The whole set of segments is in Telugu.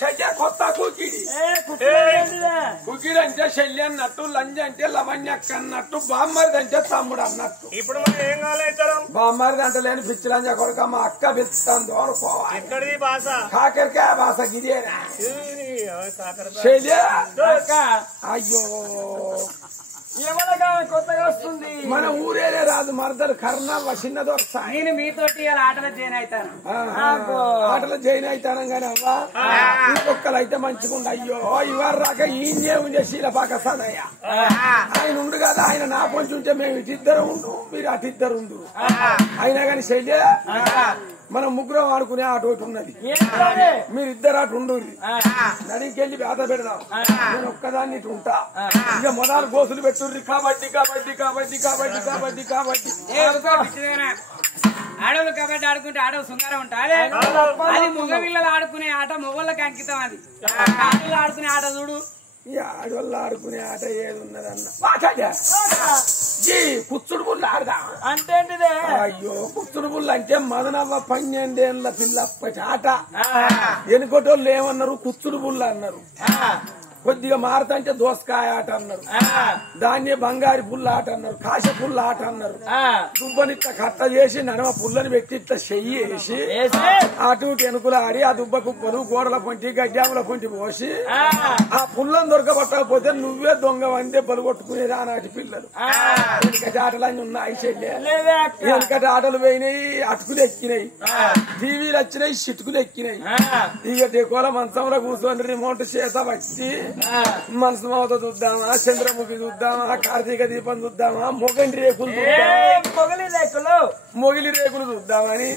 శల్య కొత్త కుకిడి కుకిడి అంటే శల్య అన్నట్టు లంజ అంటే లవణ్యక్క అన్నట్టు బామ్మరిది అంటే తమ్ముడు అన్నట్టు. ఇప్పుడు మనం ఏం కావాలి? బామ్మరిది అంటే లేని పిచ్చి లంజ కొడుక మా అక్క పిలుస్తాను అనుకోవాలి. ఎక్కడిది భాష? కాకరికాయ భాష గిదేనా శల్య? అయ్యో కొత్తగా వస్తుంది మన ఊరేనే రాదు మరదలు కర్ణ చిన్న దొరక. నేను మీతోటి ఆటలో జాయిన్ అవుతాను. ఆటలో జాయిన్ అవుతాను కానీ అవ్వా ఇంకొక్కలు అయితే మంచిగుండు. అయ్యో ఇవారు రాక ఈయనే ఉండే శీలపాక సదయ్య ఆయన ఉండు కదా. ఆయన నా పొంచి ఉంటే మేము ఇటిద్దరు ఉండు, మీరు అటిద్దరు ఉండు. అయినా కానీ శైలే మనం ముగ్గురం ఆడుకునే ఆట ఒకటి ఉన్నది. మీరిద్దరు అటు ఉండు, నడికెళ్ళి వేత పెడదాం. నేను ఒక్కదాన్ని ఇటు ఉంటా. ఇక మొదలు గోసులు పెట్టుర్రి. కబడ్డీ కబడ్డీ కబడ్డీ కబడ్డీ కబడ్డీ కబడ్డీ. ఆడవాళ్ళు కబడ్డీ ఆడుకుంటే ఆడవ సుందరం ఉంటా. అది మగ పిల్లలు ఆడుకునే ఆట మొగోళ్ళకి అంకితం. అది ఆడవాళ్ళు ఆడుకునే ఆట చూడు. ఈ ఆడవాళ్ళు ఆడుకునే ఆట ఏది ఉన్నదన్న కుచ్చుడు పుల్ల ఆడదాం అంటే. అయ్యో కుచ్చుడు పుల్ల అంటే మదనవ్వ 12 ఏళ్ల పిల్లప్పటి ఆట. ఎనుకోటోళ్ళు ఏమన్నారు? కుచ్చుడు పుల్ల అన్నారు. కొద్దిగా మారుతంటే దోసకాయ ఆట అన్నారు. దాన్ని బంగారి పుల్ల ఆట అన్నారు. కాశ పుల్ల ఆట అన్నారు. దుబ్బని ఇట్లా కట్ట చేసి నడమ పుల్లని పెట్టి ఇట్లా చెయ్యి వేసి అటు ఇటు ఎనుకలు ఆడి ఆ దుబ్బ కుప్పలు గోడల పొంటి గడ్డాముల పొంటి పోసి ఆ పుల్లని దొరకబట్టకపోతే నువ్వే దొంగ వందే పలుగొట్టుకునేది ఆనాటి పిల్లలు. వెనుకటి ఆటలన్నీ ఉన్నాయి చెల్లె. వెనుకటి ఆటలు పోయినాయి, అటుకులు ఎక్కినాయి, టీవీలు వచ్చినాయి, చిటుకులు ఎక్కినాయి. ఇక డెకోల మంచంలో కూర్చొని రిమోట్ చేత వచ్చి మనసు మమత చూద్దామా, చంద్రముఖి చూద్దామా, కార్తీక దీపం చూద్దామా, మొగిలి రేకులు చూద్దామని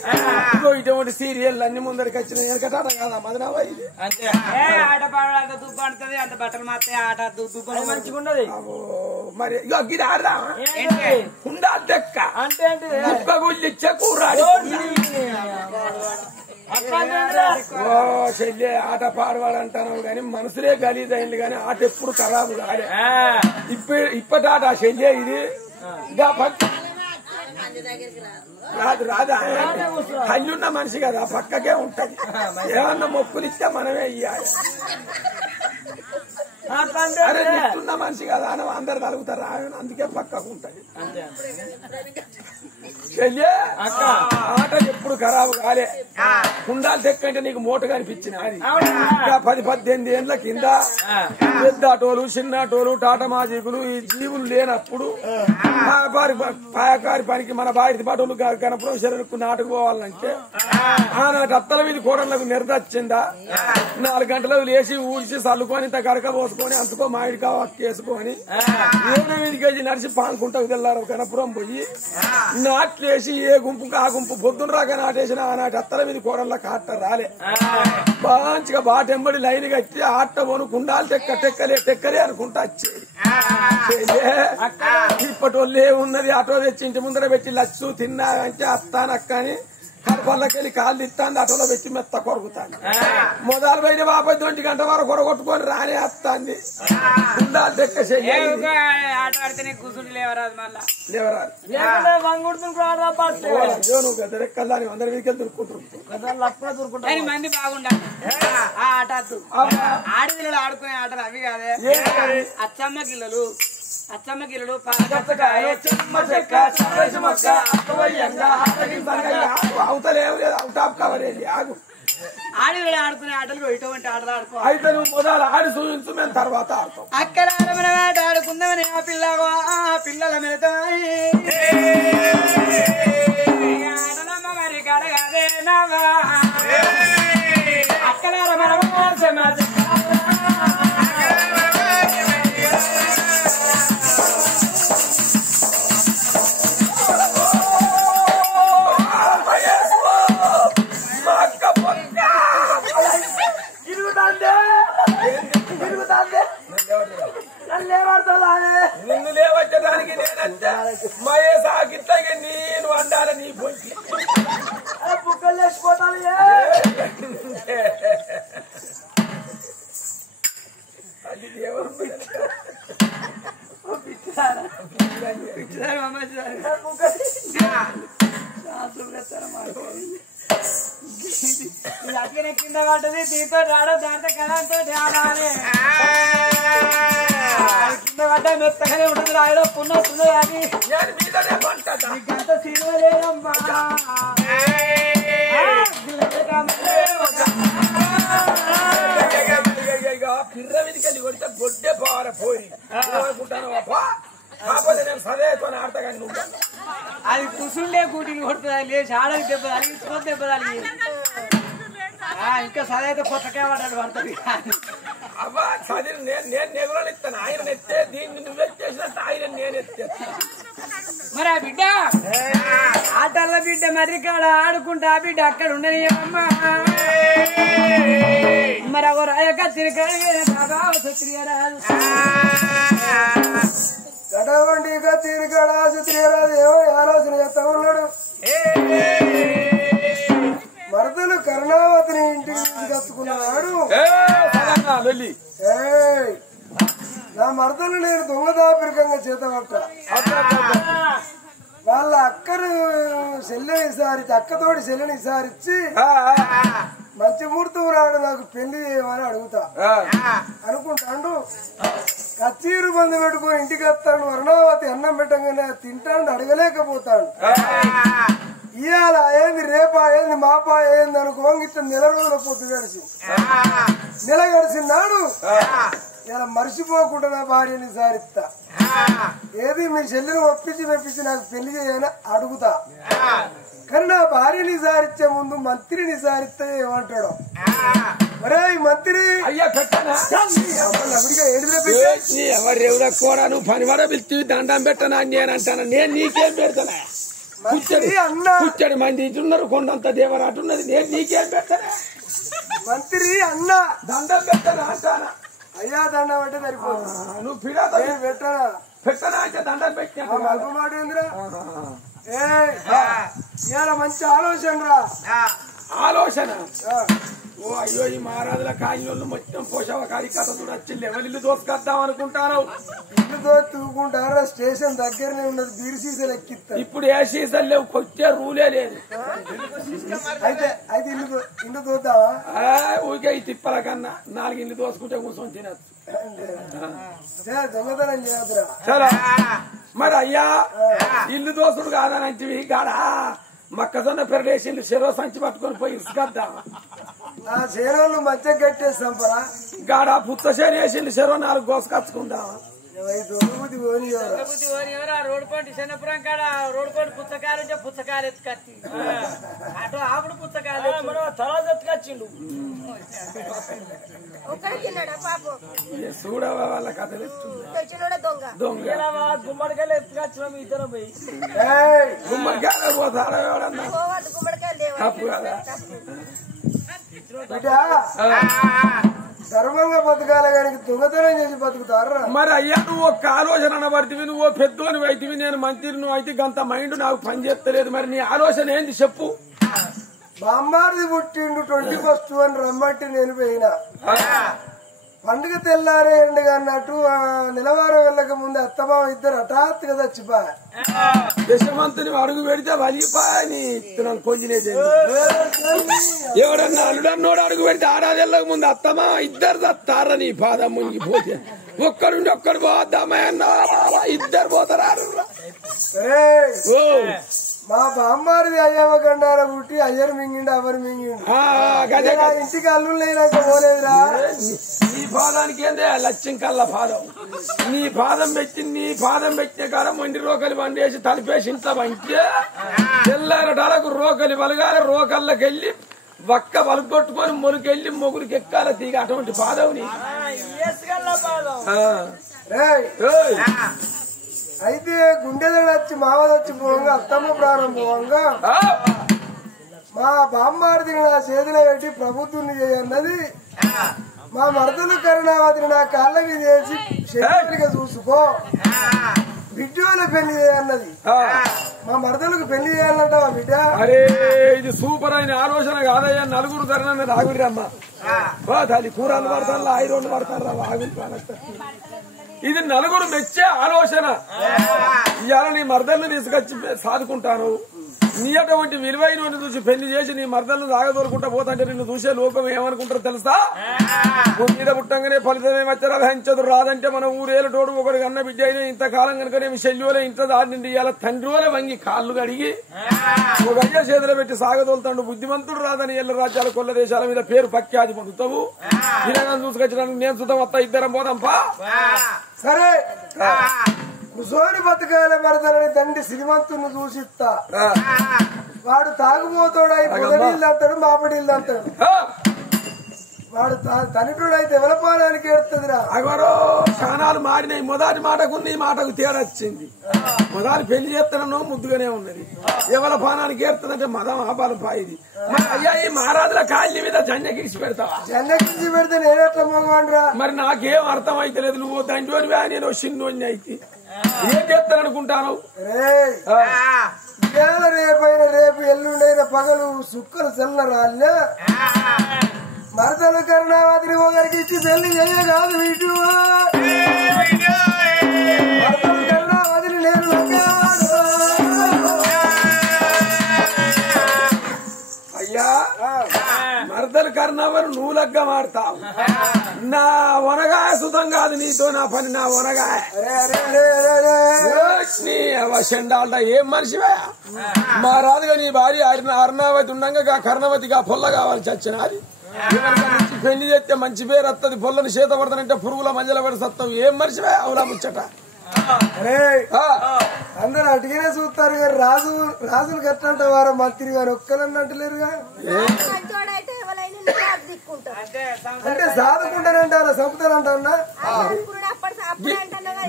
ఇటువంటి సీరియల్ అన్ని ముందరికి వచ్చినాయి. వెనకట కాదా మదనావా ఇది? ఆట పాడాలంటే దుబ్బ అంటది, అంత బట్టలు మాత్రం ఆట దుబ్బ మంచిగా ఉండదు. మరి ఇది ఆడదామా? ఉండాలి దెక్క అంటే గుళ్ళిచ్చే కూరాడి. ఓ చెల్లె ఆట పాడవాడంటాను గాని మనసులే గలీజ్ అయింది గాని ఆట ఎప్పుడు ఖరాబు కాలే. ఇప్పటి ఆట చెల్లె ఇది రాదు రాదా? కళ్ళున్న మనిషి కదా పక్కకే ఉంటది. ఏమన్నా మొక్కులు ఇస్తే మనమే ఇయ్యాలి. అరే నిస్తున్న మనిషి కదా అని అందరు కలుగుతారు. అందుకే పక్కకు ఉంటది. చెల్లె ఆట ఎప్పుడు ఖరాబు కాలే. కుండాలు తెక్కంటే నీకు మూట కనిపించిన అది. ఇంకా 10-18 ఏళ్ల కింద పెద్ద ఆటోలు, చిన్న ఆటోలు, టాటా మాజీకులు ఈ జీవులు లేనప్పుడు పాయకారి పనికి మన బాయిటి పాటోలు కనపడం శరీరకు నాటుకు పోవాలంటే ఆనాటి అత్తల మీద కూడళ్లకు నిరదచ్చిందా 4 గంటలకు లేచి ఊడ్చి చల్లుకొని ఇంత గడక పోసుకొని అంతుకో మామిడికా వేసుకొని 7 కేజీ నడిచి పానుకుంటా తెల్లారు కనపురం పోయి నాట్లేసి ఏ గుంపుకు ఆ గుంపు పొద్దున రాక నాటేసిన ఆనాటి అత్తల మీద కూడళ్ళ కాట రాలే. మంచిగా బాటెంబడి లైన్ కట్టి ఆట పోను కుండాలు టెక్కలే అనుకుంటా వచ్చేది. ఇప్పటి వాళ్ళే ఉన్నది ఆటో తెచ్చి ఇంటి ముందర పెట్టి లచ్చు తిన్నా అంటే అత్తానక్క అని కడపల్లకెళ్ళి కాళ్ళు ఇస్తాంది. ఆటోలో పెట్టి మెత్త కొరుకుతాను. మొదలు బయట 20 గంట వరకు కొరగొట్టుకొని రానే వస్తాంది. కుండాలు టెక్క ఆట ఆడితేనే కూర్చుంటే లేవరాదు. మళ్ళా లేవరాదు నువ్వు గదరెక్కల్లాని 100 వీకెళ్ళి దొరుకుంటారు. మంది బాగుండాలి. ఆ ఆట ఆడపిల్లలు ఆడుకునే ఆటలు అవి కాదే. అచ్చమ్మ గిల్లలు అవతలేవు లేదు. అవుట్ ఆఫ్ కవరేజ్ ఆగు. ఆడపిల్లలు ఆడుకునే ఆటలు ఇటువంటి ఆటలు ఆడుకో. అయితే నువ్వు మొదలు ఆడి చూపించు, మేము తర్వాత ఆడతాం. అక్కడ ఆట ఆడుకుందామని ఆ పిల్లల మీద ఆటలమ్మ మరి కడగాదే నవా అక్కడ నిన్ను లేవచ్చడానికి నేనంటే మహేష్ ఆగిట్లకి నేను వండాలి. నీ పొంచి బుక్కలు లేచిపోతాను. పడ్డది దీంతో రావడం దాంతో కళంతో ఆడాలి కింద పడ్డ మెత్తగానే ఉంటుంది రాయడం పున్నొస్తుంది అది నీకంత సినిమా లేదమ్మా పిర్రవిదికెళ్ళి కొడితే గొడ్డే పోవాలి పోయి కాకపోతే నేను సదేతో ఆడతా కానీ నువ్వు అది కుసుండే కూటిని కొడుతుంది లేచి ఆడకి దెబ్బ తగిలి చూసి దెబ్బ తగిలి ఇంకా సదైతే కొత్తగా పడ్డాడు పడుతుంది అబ్బా చదివి నేను నెగులు ఎత్తాను ఆయన ఎత్తే దీన్ని నువ్వు ఎత్తేసినట్టు ఆయన నేను ఎత్తేస్తాను మరి ఆ బిడ్డ ఆటల్ల బిడ్డ మరి కాడ ఆడుకుంటా ఆ బిడ్డ అక్కడ ఉండనియమ్మా మరి ఒక రాయక తిరిగాడు గడవండిగా తిరిగాడు తిరిగరాదు ఏమో ఆలోచన చేస్తా ఉన్నాడు మరదలు కరుణావతిని ఇంటికి తీసుకొచ్చుకున్నాడు నా మరదలు నేను దొంగదాపిరికంగా చేతబట్ట వాళ్ళ అక్కను చెల్లెని విసారించి అక్కతోటి చెల్లెని విసారించి మంచి ముహూర్తం రాడు నాకు పెళ్లి చేయమని అడుగుతా అనుకుంటాడు కచ్చీరు బంధు పెట్టుకుని ఇంటికి వస్తాడు వరుణావతి అన్నం పెట్టగానే తింటాడు అడగలేకపోతాడు ఇవాళ ఏంది రేపా ఏంది మాపా ఏంది అనుకో ఇంత నెల రోజుల పొద్దు గడిచి నెల గడిచినాడు ఇలా మర్చిపోకుండా నా భార్యని సారిస్తా ఏది మీ చెల్లిని ఒప్పించి మెప్పించి నాకు పెళ్లి చేయని అడుగుతా కానీ నా భార్యని సారిచ్చే ముందు మంత్రిని సారిస్తే ఏమంటాడు మరే మంత్రి అయ్యా పెట్టనా ఎవరెవరా కూడా నువ్వు పనివాడ పిలిచి దండం పెట్టనా నేను అంటాను నేను నీకేం పెడతానా కూర్చొని మంది ఇటున్నారు కొండంత దేవరాటున్నది నేను నీకేం పెడతానా మంత్రి అన్న దండం పెట్టనా అంటానా అయ్యా దండం అంటే సరిపోదు నువ్వు పిడా పెట్టనా పెట్టనా అంటే దండం పెట్టినా అల్ప మాట ఏందిరా ఇవాళ మంచి ఆలోచన రా ఆలోచన ఓ అయ్యో ఈ మహారాజుల కాయలు మొత్తం పోషవ కార్యకర్త కూడా వచ్చి లెవెల్ దోసుకొద్దాం అనుకుంటాను ఇల్లుతో తూకుంటారా స్టేషన్ దగ్గరనే ఉన్నది బీరు సీసాలు ఎక్కిస్తారు ఇప్పుడు ఏ సీజన్ లేవు కొట్టే రూలే లేదు అయితే అయితే ఇల్లు దోద్దావా ఊరికే ఈ తిప్పల కన్నా 4 ఇల్లు దోసుకుంటే కూర్చొని తినచ్చు దొంగతనం చేయదురా చాలా మరి అయ్యా ఇల్లు దోసుడు కాదనంటివి గాడా మొక్కజొన్న పెరడేసిండు చెరో సంచి పట్టుకొని పోయి ఇసుకద్దాం ఆ చేరోళ్ళు మధ్య కట్టేస్తాం పరా గాడా పుచ్చ చేను వేసిండు చెరో 4 గోసుకచ్చుకుందాం రోడ్ పంటి చిన్నపురం కాడ రోడ్ పంటి పుస్తకాలు ఉంటే పుస్తకాలు ఎత్తుకొచ్చి అటు ఆపుడు పుస్తకాలు తర్వాత ఎత్తుకొచ్చిండు చూడవా వాళ్ళ కథలు దొంగ గుమ్మడికాయలు ఎత్తుకొచ్చినాం ఇద్దరం పోయి గుమ్మడికాయలు పోతారా ఎవడన్నా తప్పు కదా ధర్మంగా బతకాలి కానీ దొంగతనం చేసి బతుకుతారా మరి అయ్యా నువ్వు ఒక్క ఆలోచన అనబడితివి నువ్వు పెద్దోని అయితివి నేను మంత్రి నువ్వు అయితే గంత మైండ్ నాకు పని చేస్తలేదు మరి నీ ఆలోచన ఏంది చెప్పు బామ్మారిది పుట్టిండు 21 అని రమ్మంటే నేను పోయినా పండుగ తెల్లారే ఎండుగా అన్నట్టు నిలవారం వెళ్ళక ముందు అత్తమామ ఇద్దరు హఠాత్తుగా చచ్చిపోయా దశమంతుని అడుగు పెడితే వలిగిపోయి ఇస్తున్నాను పొందినేది ఎవడన్నా అల్లుడన్నోడు అడుగు పెడితే ఆడాది వెళ్ళక ముందు అత్తమా ఇద్దరు చస్తారా నీ పాదం మునిగిపోతే ఒక్కడుండి ఒక్కడు పోద్దామా ఇద్దరు పోతారు మా బామ్మారిది అయ్యవ గండార పుట్టి అయ్యరు మింగిండు అవరు మింగిండు ఇంటికి అల్లు లేనాక పోలేదురా నీ పాదానికి ఏందే లక్ష్యం కల్లా పాదం నీ పాదం పెట్టిన కాలం మండి రోకలి వండేసి తలిపేసి ఇంట్లో వంటే తెల్లారటాలకు రోకలి వలగాలి రోకల్లోకెళ్ళి వక్క వలుగొట్టుకొని మొలికెళ్ళి మొగురికి ఎక్కాల తీగ అటువంటి పాదవుని అయితే గుండెదడు వచ్చి మావదొచ్చి పోవంగా అత్తమ్మ ప్రారంభంగా మా బామ్మారిది నా చేతిలో పెట్టి ప్రభుత్వాన్ని చేయన్నది మా మరదలు కరుణావతిని నా కాళ్ళ మీద వేసి శరీరంగా చూసుకో బిడ్డోళ్ళ పెళ్లి చేయన్నది మా మరదలకు పెళ్లి చేయాలంట బిడ్డ అరే ఇది సూపర్ అయిన ఆలోచన కాదయ్యా నలుగురు ధరణ రాగుడి అమ్మ తల్లి కూరలు పడతాను 5 పడతారు ఆగుడి ఇది నలుగురు మెచ్చే ఆలోచన ఇవాళ నీ మరదల్ని తీసుకొచ్చి సాదుకుంటాను నీ అటువంటి విలువైన చూసి పెళ్లి చేసి నీ మర్దలను దాగదోలుకుంటా పోతాంటే నిన్ను చూసే లోకం ఏమనుకుంటారో తెలుసా? మీద పుట్టంగానే ఫలితమే వచ్చారా హంచదు రాదంటే మన ఊరేళ్ళ తోడు ఒకరికి అన్న బిడ్డ అయినా ఇంతకాలం కనుకనేమి శల్యులే ఇంత దాడి ఇవాళ తండ్రి వలె వంగి కాళ్ళు కడిగి ఒక అయ్య చేతులు పెట్టి సాగదోలుతాడు. బుద్ధిమంతుడు రాదని ఎల్ల రాజ్యాల కొల్ల దేశాల మీద పేరు పక్యాది పొందుతావు. ఇలాగా చూసుకొచ్చడానికి నేను సుతం వస్తా, ఇద్దరం పోదాంపా. సరే కుసోని బతకాల మరదలని తండ్రి శ్రీమంతుని చూసిస్తా. వాడు తాగుబోతాడు, మొదటిల్లు అంటాడు, మాపడిల్లు అంటాడు. వాడు తనిటుడు అయితే ఎవలపానానికి ఏడుతుందిరా. అగరో క్షణాలు మారినాయి. మొదటి మాటకు ఈ మాటకు తేడా వచ్చింది. మొదటి పెళ్లి చేస్తానో ముద్దుగానే ఉన్నది. ఎవల పానానికి ఏడుతుందంటే మదం ఆపాలం పాయిది. అయ్యా ఈ మహారాజుల కాళ్ళ మీద జన్నెక్కించి పెడతావా? జన్నెక్కించి పెడితే నేనెట్లా మగవాడిరా? మరి నాకేం అర్థం అయితే లేదు. నువ్వు తండ్రి నేను చిన్నోని అయితే ఏం చేస్తాననుకుంటాను? రేపైనా రేపు ఎల్లుండైన పగలు సుక్కలు చల్లరాళ్ళ మరదల కరుణావతిని ఒకరికి ఇచ్చి పెళ్లి చెయ్య కాదు వీటు. మరదల కరుణావతిని నేను అయ్యా మరదలు కర్ణవరు నువ్వు లగ్గ మాడతావు. నా వనగాయ సుతం కాదు నీతో నా పని. నా వనగాయ చెండాల ఏం మనిషివా? మా రాదుగా నీ భార్య అరుణావతి ఉండగా కర్ణవతిగా పొల్ల కావాలి చచ్చినది. పెళ్లి చేస్తే మంచి పేరు వస్తుంది. పొల్లని చేత పడతానంటే పురుగుల మధ్యలో పడి సత్తం. ఏం మనిషివా? అవులా ముచ్చట. అందరు అటుగానే చూస్తారు కానీ రాజులు కట్టంట వారు మంత్రి గారు ఒక్కరన్నా అంటలేరుగా. అంటే సాదుకుంటానంటారా చంపుతానంటా?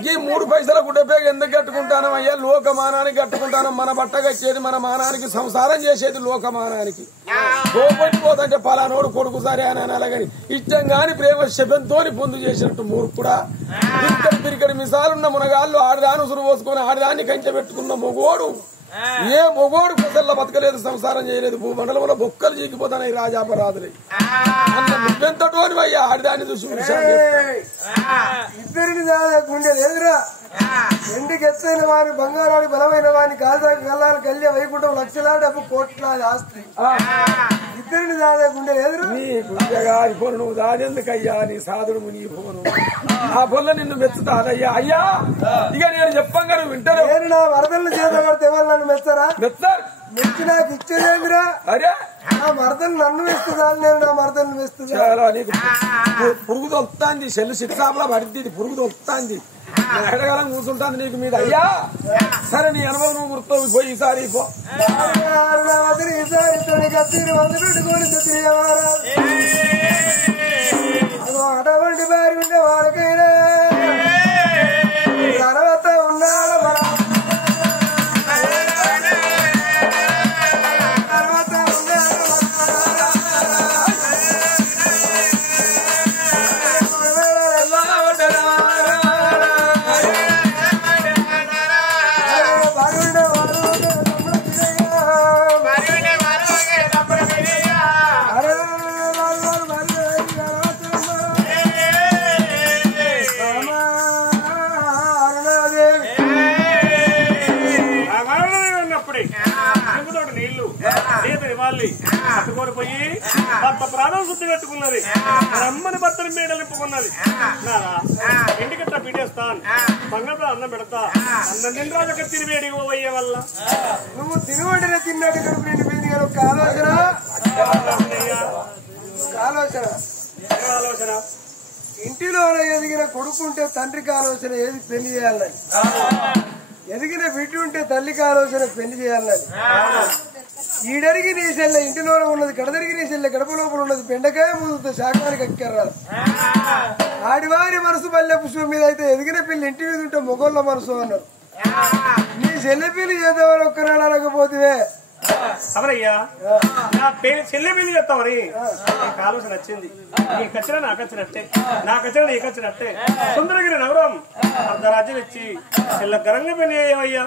ఈ 3 పైసల గుడ్డపేగ ఎందుకు కట్టుకుంటాను అయ్యా? లోకమానానికి కట్టుకుంటాను. మన బట్ట కట్టేది మన మానానికి, సంసారం చేసేది లోకమానానికి. పోతంటే పలానోడు కొడుకు సరే అని అలాగని ఇష్టం గాని ప్రేమ శబంతో పొందు చేసినట్టు మూర్ఖుడా. పిరికడి మిసాలున్న మునగాళ్ళు ఆడదాని ఉసురు పోసుకొని ఆడదాన్ని కంచె పెట్టుకున్న మొగోడు ఏ మొగోడు ప్రజల్లో బతకలేదు, సంసారం చేయలేదు. భూమండలంలో బొక్కలు చీకిపోతాయి రాజాపరాధులై. అన్న నువ్వెంతటోని అయ్యా ఆడదాన్ని చూసి ఇద్దరిని గుండె లేదురా. ఎండికి ఎత్తైన వాని బంగారాన్ని బలమైన వాని కాజాకి కల్లాలు కళ్యాణ వైకుంఠం లక్షలాది డబ్బు కోట్లాది ఆస్తి. ఇద్దరిని దాదా గుండె లేదురా. నీ గుండెగారి పొను నువ్వు దాదెందుకయ్యా? నీ సాధుడు నీ పోను ఆ పొల్ల నిన్ను మెచ్చుతాదయ్యా. అయ్యా ఇక నేను చెప్పంగా నువ్వు వింటాను. నేను నా వరదలను చేత పడితే ఎవరు నన్ను మెచ్చారా? మెచ్చారు. మెచ్చి నాకు ఇచ్చేదేందిరా? అరే నా మరదలు నన్ను వేస్తుందా? నేను నా మరదలను వేస్తుందా? నీకు పురుగు తొలుతాంది. సెల్లు సిట్టాపులా పడింది. పురుగు తొలుతాంది. ఎడగలం కూర్చుంటాను నీకు మీద. అయ్యా సరే నీ అనుభవం నువ్వు గుర్తు పోయి ఈసారి పో. ఈసారి కత్తిని వంద పెట్టుకొని అటువంటి బారి ఉండే వాళ్ళకైనా తర్వాత ఉన్నాడు. పోయి భర్త ప్రాణం శుద్ధి పెట్టుకున్నది. అమ్మని భర్తని మేడలింపుకున్నది. ఇంటికట్ట పీటేస్తాను, బంగారు అన్నం పెడతా. అన్నం తిని రాజు ఒక తిరివేడి అయ్యే వల్ల నువ్వు తిరువడిన తిన్నట్టు కడుపు నిండిపోయింది కానీ ఒక ఆలోచన. ఇంటిలోనే ఎదిగిన కొడుకుంటే తండ్రికి ఆలోచన ఏది పెళ్లి చేయాలని, ఎదిగిన బిడ్డ ఉంటే తల్లికి ఆలోచన పెళ్లి చేయాలని. ఈడరిగి నీ చెల్లె ఇంటిలోనే ఉన్నది, కడదరిగి నీ చెల్లె గడప లోపల ఉన్నది. బెండకాయ ముందు శాఖానికి ఎక్కర్రాదు. ఆడివారి మనసు పల్లె పుష్పం మీద అయితే ఎదిగిన పిల్లి ఇంటి మీద ఉంటే మొగోళ్ళ మనసు అన్నారు. నీ చెల్లె పిల్లి చేద్దామని ఒక్కనాడు అనకపోతే అవరయ్యా నా చెల్లె పెళ్లి చేస్తామని నీకు ఆలోచన వచ్చింది. నీకు వచ్చినా నాకు వచ్చినట్టే, నాకు వచ్చినా నీకు వచ్చినట్టే. సుందరగిరి నగరం అర్ధరాజ్యం ఇచ్చి చెల్ల ఘనంగా పెళ్లి అయ్యా.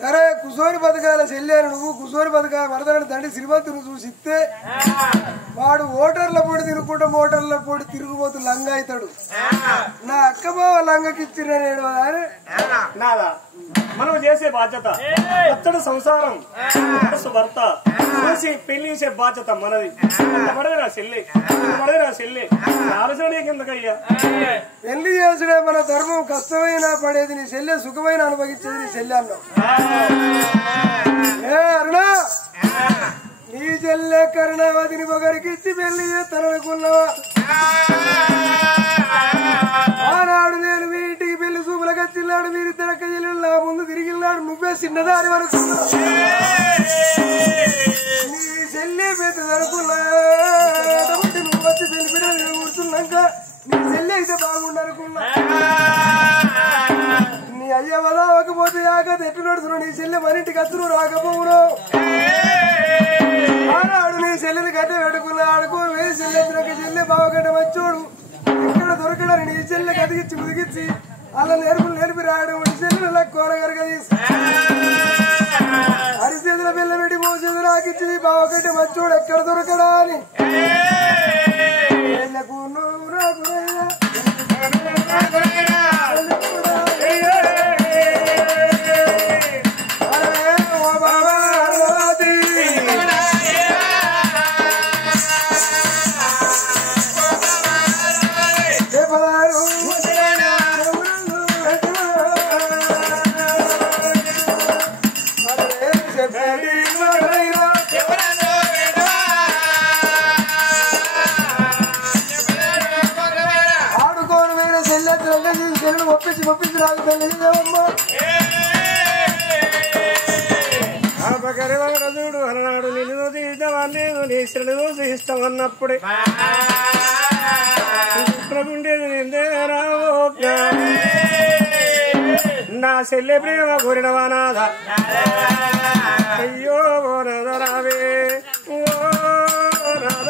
సరే కుసోరి బతకాల చెల్లాను నువ్వు కుసోరి బతకాల వరదలని తండ్రి శ్రీమంతుని చూసి ఇస్తే వాడు ఓటర్ల పొడి తిరుగుకుంటా మోటార్ల పొడి తిరుగుబోతు లంగ అవుతాడు. నా అక్క బావ లంగకి ఇచ్చిరా నేను నాదా మనం చేసే బాధ్యత అత్తడు సంసారం భర్త చూసి పెళ్లి చేసే బాధ్యత మనది. పడేరా చెల్లి పడేరా చెల్లి ఆలోచన కిందకయ్యా పెళ్లి చేసుడే మన ధర్మం. కష్టమైన పడేది నీ చెల్లె, సుఖమైన అనుభవించేది నీ చెల్లె అన్నావు. ఏ అరుణా నీ చెల్లె కరుణావతిని ఒకరికి ఇచ్చి పెళ్లి చేస్తాననుకున్నావా? ఆనాడు నేను మీ ఇంటికి పెళ్లి చూపులకు వచ్చిన్నాడు, మీరిద్దరు అక్క చెల్లెలు నా ముందు తిరిగిన్నాడు, నువ్వే చిన్నదాని వరకు నీ చెల్లె పెద్దది అనుకున్నా. నువ్వు వచ్చి పెళ్లి బిడ్డలు కూర్చున్నాక నీ చెల్లె అయితే బాగుండనుకున్నా. నీ అయ్య వదవకపోతే ఆగదు ఎట్లు నడుచున్నావు. నీ చెల్లె మరింటికి వచ్చి నువ్వు రాకపోవును. ఆనాడు నీ చెల్లెని గడ్డ పెట్టుకున్నా ఆడుకో వేసి చెల్లె చెల్లె బావగడ్డ వచ్చోడు ఎక్కడ దొరకడని నీ చెల్లె కదిగించి ముదిగించి అలా నేర్పి రాయడం చెల్లెల కూరగరగ తీసి అరిచేతుల పిల్ల పెట్టి మోసేతులు ఆకిచ్చి బావగడ్డ వచ్చోడు ఎక్కడ దొరకడా అని ఒప్పించి నాకు తెలియదేమమ్మా. చూడు అన్నాడు నిన్ను తీద్దామని నీ శ్రను ఇష్టమన్నప్పుడే ఉండేది నిందే రావో నా చెల్లె ప్రేమ కోరినవా నాథ. అయ్యో నాథ రావే ఓ నాథ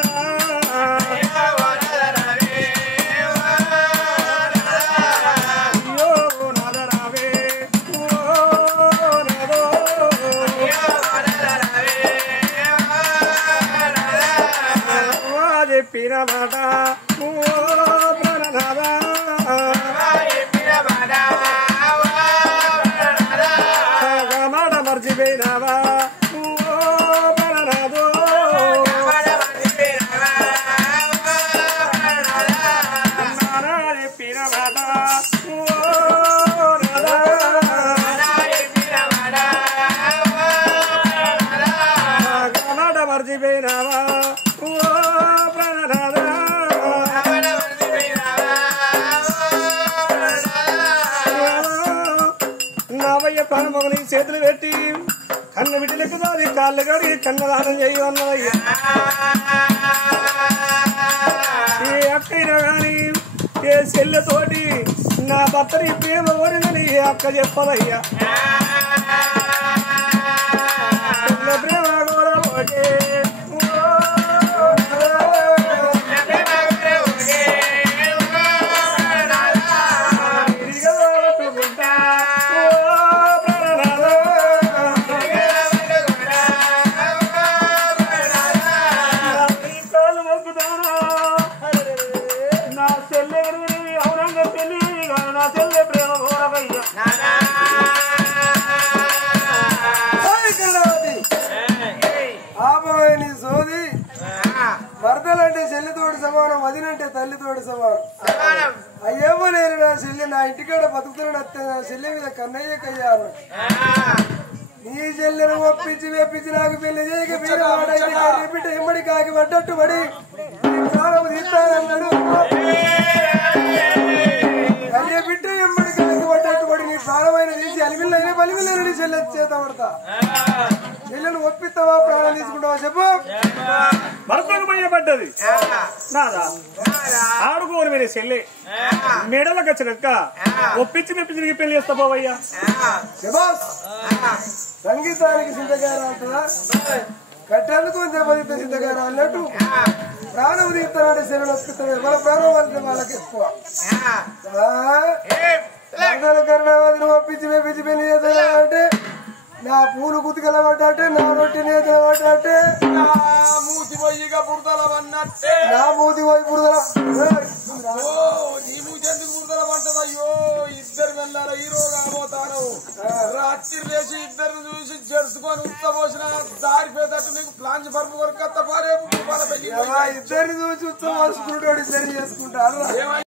చెప్పిన మాట మాట మర్చిపోయినావా చెప్పిన మాట మాట మర్చిపోయినావా నావయ్య ప్రాణమొగని చేతులు పెట్టి కన్న బిడ్డలకు దాని కాళ్ళు కడి కన్నదానం చేయవన్నదయ్యా. ఏ అక్కైనా గాని ఏ చెల్లెతోటి నా భర్తని ప్రేమ కోరినని ఏ అక్క చెప్పదయ్యా. ప్రేమ కోరబోటే భర్తలంటే చెల్లితోటి సమానం, వదినంటే తల్లితోటి సమానం. అయ్యేమో నేను నా చెల్లి నా ఇంటికాడ బతుకుతున్న నా చెల్లి మీద కన్నయ్యకయ్యా అన్న. నీ చెల్లెను ఒప్పించి వేపించి నాకు పెళ్లి చేయక మీరు బిడ్డ ఎమ్మడి కాకి పడ్డట్టు పడి ప్రాణం తీస్తానన్నాడు. అయ్యే బిడ్డ ఎమ్మడి కాకి పడ్డట్టు పడి నీ ప్రాణమైన తీసి అలిమిల్లైనా బలిమిల్లని నీ చెల్లె చేత పడతా. చెల్లెను ఒప్పిస్తావా ప్రాణం తీసుకుంటావా చెప్పు. భర్తకు భయపడ్డది నాదా ఆడుకోని మీరు చెల్లి మెడలకు వచ్చినాక ఒప్పించి మెప్పించి పెళ్లి చేస్తా పోవయ్యా. సంగీతానికి సిద్ధగారు అంటున్నా కట్టేందుకు దెబ్బతిత్త సిద్ధగారు అన్నట్టు ప్రాణం తీస్తానంటే శరీరం వస్తుంది. మన ప్రాణం అంటే వాళ్ళకి ఎక్కువ. కరుణావతిని ఒప్పించి మెప్పించి పెళ్లి చేస్తా అంటే నా పూలు గుతికల పడ్డట్టే నా రొట్టి నేతల పడ్డట్టే మూతి పోయిగా బురదల పన్నట్టే నా మూతి పోయి బురదల నీ మూతి ఎందుకు బురదల పడ్డది అయ్యో ఇద్దరు వెళ్ళారు హీరో కాబోతారు రాత్రి లేచి ఇద్దరు చూసి జరుచుకొని ఉత్తపోసిన దారిపోయేటట్టు నీకు ప్లాంచ్ పరుపు కొరకత్త పారే ఇద్దరిని చూసి ఉత్సవం చేసుకుంటాడు ఇద్దరిని చేసుకుంటారు